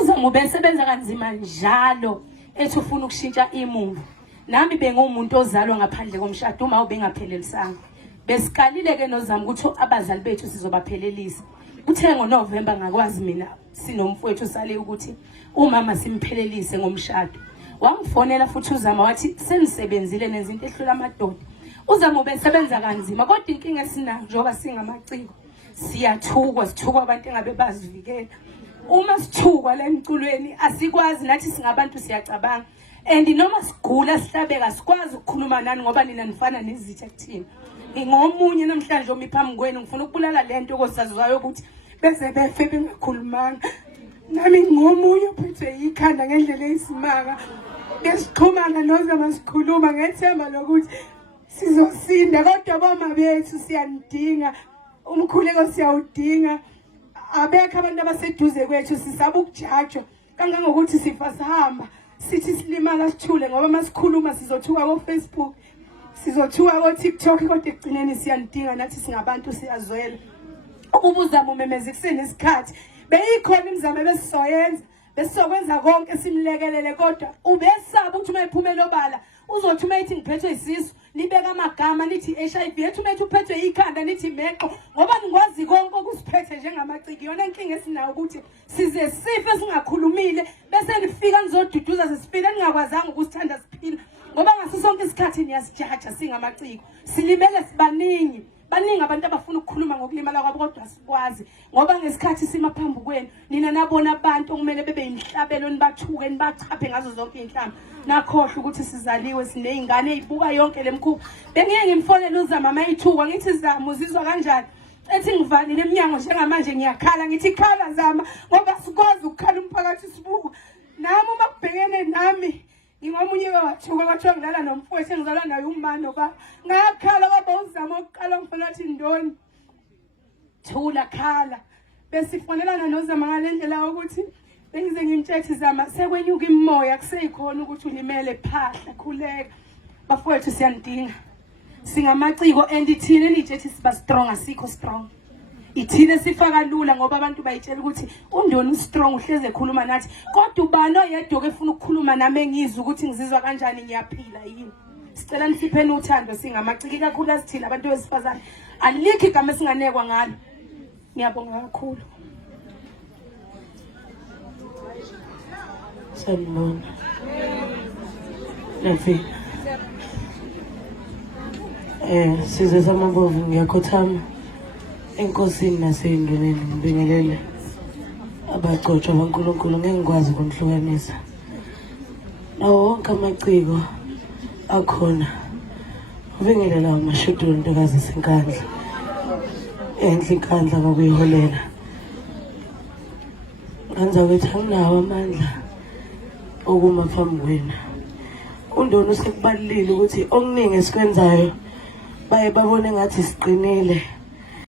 uZamo besebenza kanzima njalo ethi ufuna ukushintsha imuva. Nami bengumuntu ozalwa ngaphandle komshado uma ubengaphelelisa. Besikalile ke noZamo ukuthi abazali bethu sizobaphelelisa. Kuthe ngoNovember ngakwazi mina sinomfowethu sale ukuthi umama simphelelise ngomshado. Wangifonela futhi uZamo wathi senisebenzile nezinto ehlula amadoda. uZamo besebenza kanzima kodwa inkinga esinayo njengoba singamaciko. Siyathukwa sithukwa abantu engabe bazivikela. Uma sithukwa la emculweni asikwazi nathi singabantu siyacabanga. And noma sigula sihlabeka sikwazi ukukhuluma nani ngoba nina nifana nezitha kuthina. Ngomunye namhlanje omi phambi kwenu ngifuna ukubulala lento okosaziwayo ukuthi bese befe bengakhulumanga. Nami ngomunye uphethwe ikhanda ngendlela eyisimanga. Besixhumana noZamo sikhuluma ngethemba lokuthi sizosinda kodwa boma bethu siyanidinga. Umkhuleko siyawudinga. Abekho abantu abaseduze kwethu sisaba ukujajwa kangangokuthi sifa sihamba sithi silimala sithule ngoba masikhuluma sizothuka ko Facebook sizothuka ko TikTok kodwa egcineni siyanidinga nathi singabantu siyazwela. UZamo memeza kuseni isikhathi beyikhona imizamo besisoyenza besizokwenza konke simlekelele kodwa ubesaba ukuthi uma iphumela obala uzothi uma ithi ngiphethwe isisu nibeka amagama nithi HIV ethi uma uphethwe ikhanda nithi meqo ngoba ngikwazi konke okusiphethe njengamaciki. Yona inkinga esinayo ukuthi size sife singakhulumile bese nifika nizoduduza sesifile ningakwazanga ukusithanda siphila ngoba ngaso sonke isikhathi niyasijaja singamaciko. Silibele sibaningi baningi abantu abafuna ukukhuluma ngokulimala kwabo kodwa sikwazi ngoba ngesikhathi sima phambi kwenu nina nabona abantu okumele bebe imhlabelo nibathuke nibachaphe ngazo zonke inhlamba nakhohle ukuthi sizaliwe sinezingane ezibuka yonke lemkhulu. Bengiye ngimfonela uZamo mayithukwa ngithi Zamo uzizwa kanjani ethi ngivalile eminyango njengamanje ngiyakhala ngithi khala Zama ngoba sikwazi ukukhala umphakathi sibuka nami uma kubhekene nami ngomunye wathuka kwathiwa ngilala nomfowethu engizalwa naye umano ba ngakhala ngoba uZamo oqala ngifuna athi ndoni thula khala besifonelana noZamo ngalendlela ukuthi bengize ngimthethe Zama sekwenyuka imoya kuseyikhona ukuthi ulimele phahla khuleka bafowethu siyanidinga singamaciko and ithini nijethi siba strong asikho strong. Ithine sifaka lula ngoba abantu bayitshela ukuthi uNdoni strong uhleze ekhuluma nathi kodwa ubani oyedwa efuna ukukhuluma nami engizwe ukuthi ngizizwa kanjani ngiyaphila yini. Sicela nisipheni uthando singamaciki kakhulu asithina abantu besifazane alikho igama esinganekwa ngalo. Ngiyabonga kakhulu. Sanibona. Nafi. Size samabovu ngiyakhothama. Enkosini naseyindoneni ngibingelele abagcotshwa baNkulunkulu ngeke ngikwazi ukunihlukanisa. Nawo wonke amaciko akhona ubingelela amasheduli ntokazi senkandla. Enhle inkandla ngokuyiholela. Ngenza ukuthi anginawo amandla okuma phambi kwenu. uNdoni usekubalile ukuthi okuningi esikwenzayo baye babone ngathi siqinile.